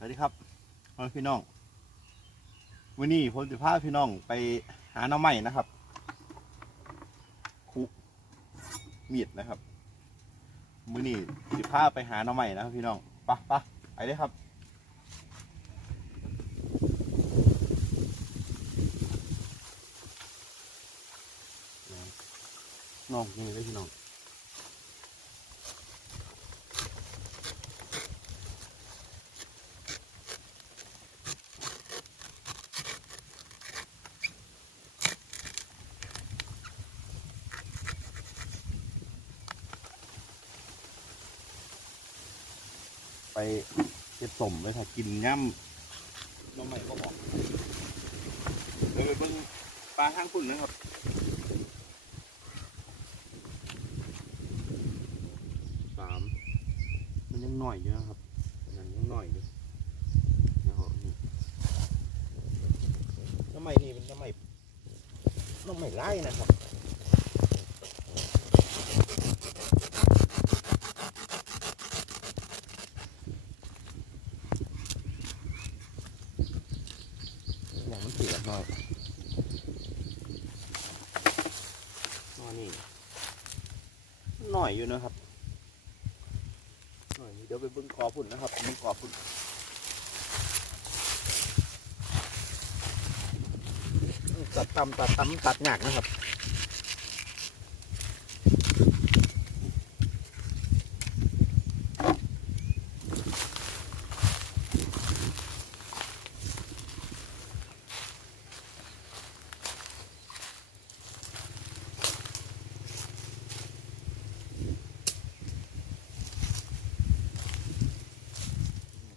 สวัสดีครับพี่น้อง วันนี้ผมจะพาพี่น้องไปหาหน้ำใหม่นะครับ คุมีดนะครับมื้อนี้สิพาไปหาหน้ำใหม่นะครับพี่น้องไปะปะไปเลยครับน้องนี่เลยพี่น้อง ไปเก็บสมเลยค่ะกินย่ำน้องใหม่ก็บอกเดี๋ยวไปเบิ่งปลาข้างคุณนะครับสามมันยังหน่อยอยู่นะครับมันยังหน่อยอยู่นะครับนี่น้ำใหม่นี่เป็นน้ำใหม่น้ำใหม่ไล่นะครับ อย่างมันเสียหน่อยนอนนี่หน่อยอยู่นะครับหน่อยเดี๋ยวไปเบิ้งกอพุ่นนะครับเบิ้งกอพุ่นตัดตำตัดตำตัดหนักนะครับ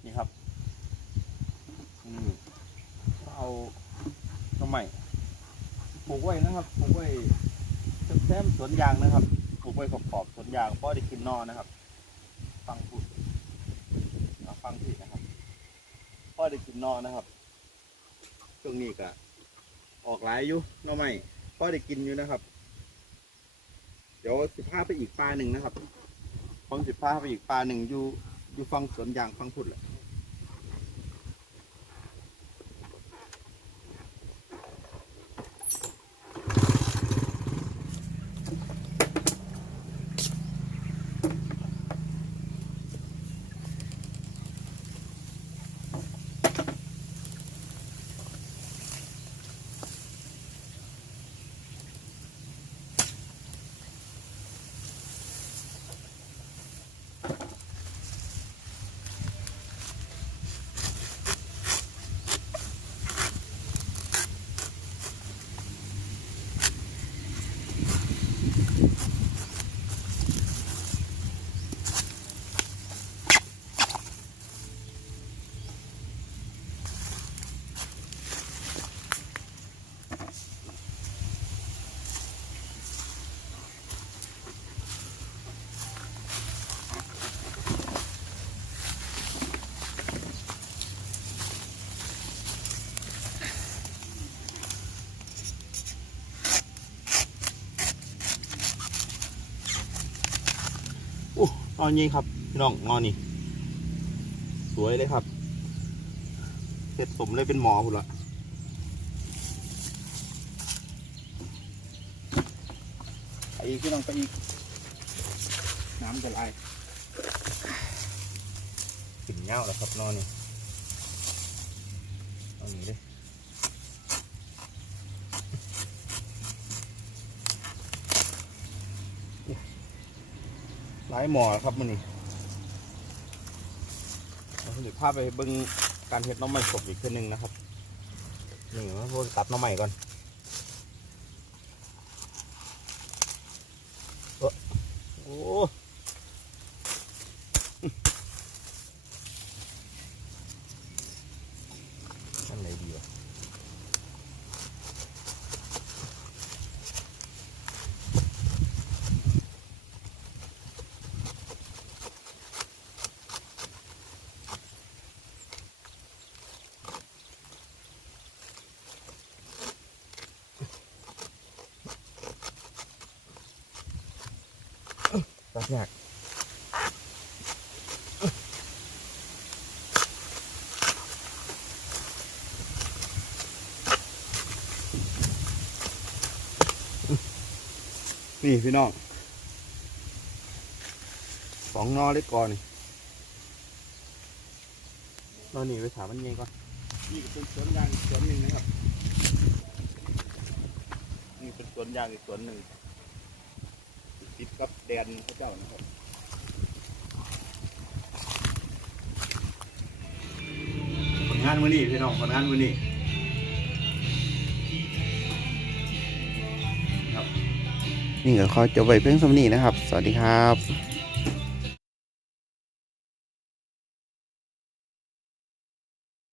นี่ครับอืมเอาต้น ใหม่ปลูกไว้นะครับปลูกไว้แซมสวนยางนะครับปลูกไว้ขอบๆสวนยางเพราะได้กินนอนะครับ ฟังพูดฟังผิดนะครับเพราะได้กินนอนะครับช่วงนี้ก็ออกหลายอยู่น้อใหม่เพราะได้กินอยู่นะครับ เดี๋ยวสิพาไปอีกปลาหนึ่งนะครับผมสิพาไปอีกปลาหนึ่งอยู่อยู่ฟังสวนยางฟังพูดแหละ โอ้ งอนี้ครับพี่น้องงอนี่สวยเลยครับเสร็จสมเลยเป็นหมอคุณละไปอีกพี่น้องไปอีก น้ำจะไหลกินเงาแล้วครับนอนนี่เอาหนีเลย หลายหมอครับมันนี่เราจะพาไปเบิ้งการเห็ดน้องใหม่สดอีกทีหนึ่งนะครับนี่มาพวกตัดน้องใหม่ก่อนเอ้อโอ้อันไหนดีวะ ตัดยากนี่พี่น้องสองนอเล็กก่อนนี่นอนีไปถามมันยังก่อน นี่เป็นสวนยางอีกสวนหนึ่งนะครับ นี่เป็นสวนยางอีกสวนหนึ่ง ติดกับแดนพระเจ้านะครับผลงานมือนี้พี่น้องผลงานมือนี้ครับนี่ก็ขอจบไว้เพียงสำนี้นะครับ สวัสดีครับ